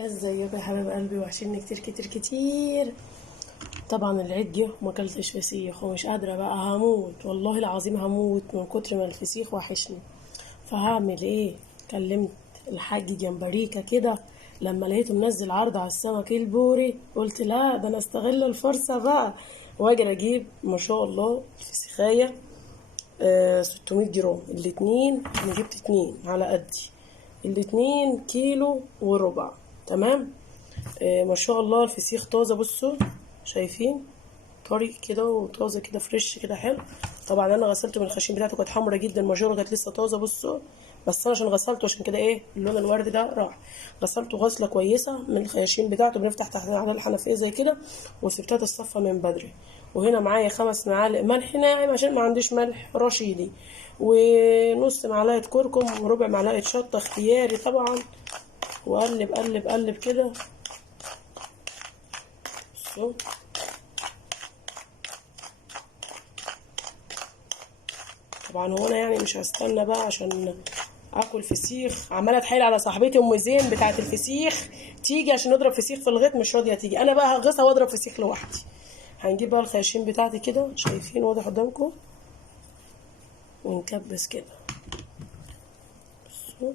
ازيك يا حبايب قلبي؟ وحشني كتير كتير كتير. طبعا العيد جه وما اكلتش فسيخ ومش قادره بقى، هموت والله العظيم، هموت من كتر ما الفسيخ وحشني. فهعمل ايه؟ كلمت الحاج جمبريكا كده لما لقيته منزل عرض على السمك البوري، قلت لا ده انا استغل الفرصه بقى واجي اجيب ما شاء الله الفسيخايه 600 جرام الاتنين. انا جبت اتنين على قدي، الاتنين كيلو وربع. تمام. ما شاء الله الفسيخ طازه، بصوا شايفين طري كده وطازه كده فريش كده حلو. طبعا انا غسلته من الخشين بتاعته، كانت حمرا جدا، الماجوره كانت لسه طازه. بصوا بس انا عشان غسلته عشان كده ايه اللون الورد ده راح. غسلته غسله كويسه من الخياشيم بتاعته، بنفتح تحت على الحنفيه زي كده، وسبتها تتصفى من بدري. وهنا معايا 5 معالق ملح ناعم عشان ما عنديش ملح رشيدي، ونص معلقه كركم، وربع معلقه شطه اختياري طبعا. وقلب قلب قلب كده. بصوا طبعا هو انا يعني مش هستنى بقى عشان اكل فسيخ. عماله اتحايل على صاحبتي ام زين بتاعه الفسيخ تيجي عشان نضرب فسيخ في الغيط، مش راضيه تيجي. انا بقى هغصها واضرب فسيخ لوحدي. هنجيب بقى الخياشيم بتاعتي كده، شايفين واضح قدامكم، ونكبس كده. بصوا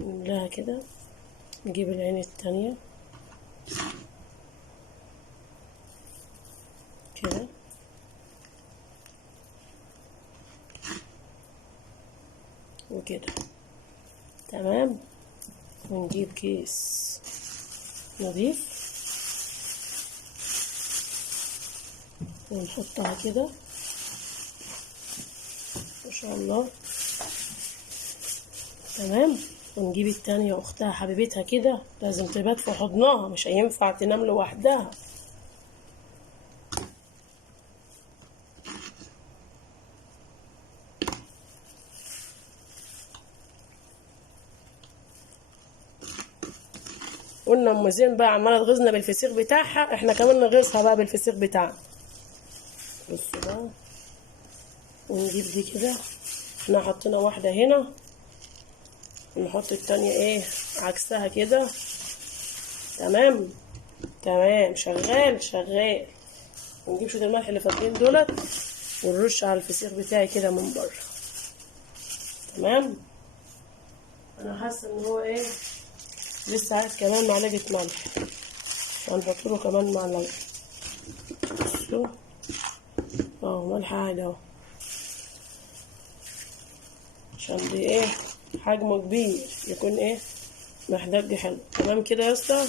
نملاها كده. نجيب العين التانية كده وكده. تمام. ونجيب كيس نضيف ونحطها كده ما شاء الله. تمام. ونجيب التانية اختها حبيبتها كده، لازم تبات في حضنها، مش هينفع تنام لوحدها. قلنا ام زين بقى عماله تغيظنا بالفسيخ بتاعها، احنا كمان نغيظها بقى بالفسيخ بتاعنا. بصوا بقى، ونجيب دي كده، احنا حطينا واحده هنا، ونحط التانية ايه عكسها كده. تمام تمام، شغال شغال. ونجيب شويه الملح اللي فاضلين دولت ونرش على الفسيخ بتاعي كده من بره. تمام. انا حاسه ان هو ايه لسه عايز كمان معلقه ملح، هنحط له كمان معلقه. بصوا اهو ملح عادي اهو، عشان دي ايه حجمه كبير يكون ايه محتاج حلو. تمام كده يا اسطى،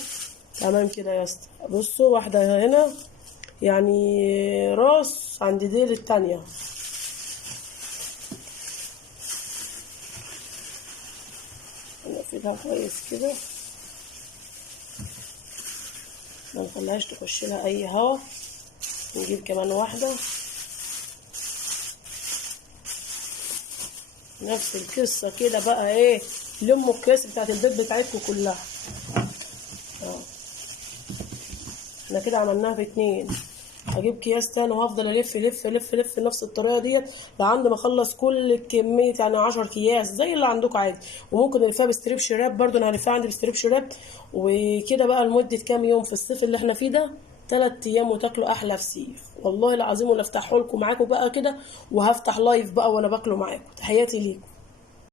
تمام كده يا اسطى. بصوا واحده هنا يعني راس عند ديل التانية. نقفلها كويس كده، ما نخليهاش تخش لها اي هوا. نجيب كمان واحده نفس القصه كده بقى، ايه لموا الكيس بتاعت البيت بتاعتكم كلها. احنا كده عملناها باتنين. هجيب اكياس تاني وهفضل الف الف الف الف نفس الطريقه ديت لعند ما اخلص كل كميه، يعني 10 اكياس زي اللي عندكم عادي. وممكن نلفها بستريب شراب برضو، انا هلفها عندي بستريب شراب. وكده بقى لمده كام يوم في الصيف اللي احنا فيه ده، 3 ايام وتاكلوا احلى فسيخ والله العظيم. ولا افتحه لكم معاكم بقى كده، وهفتح لايف بقى وانا باكله معاكم. تحياتي ليكم.